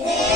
birthday.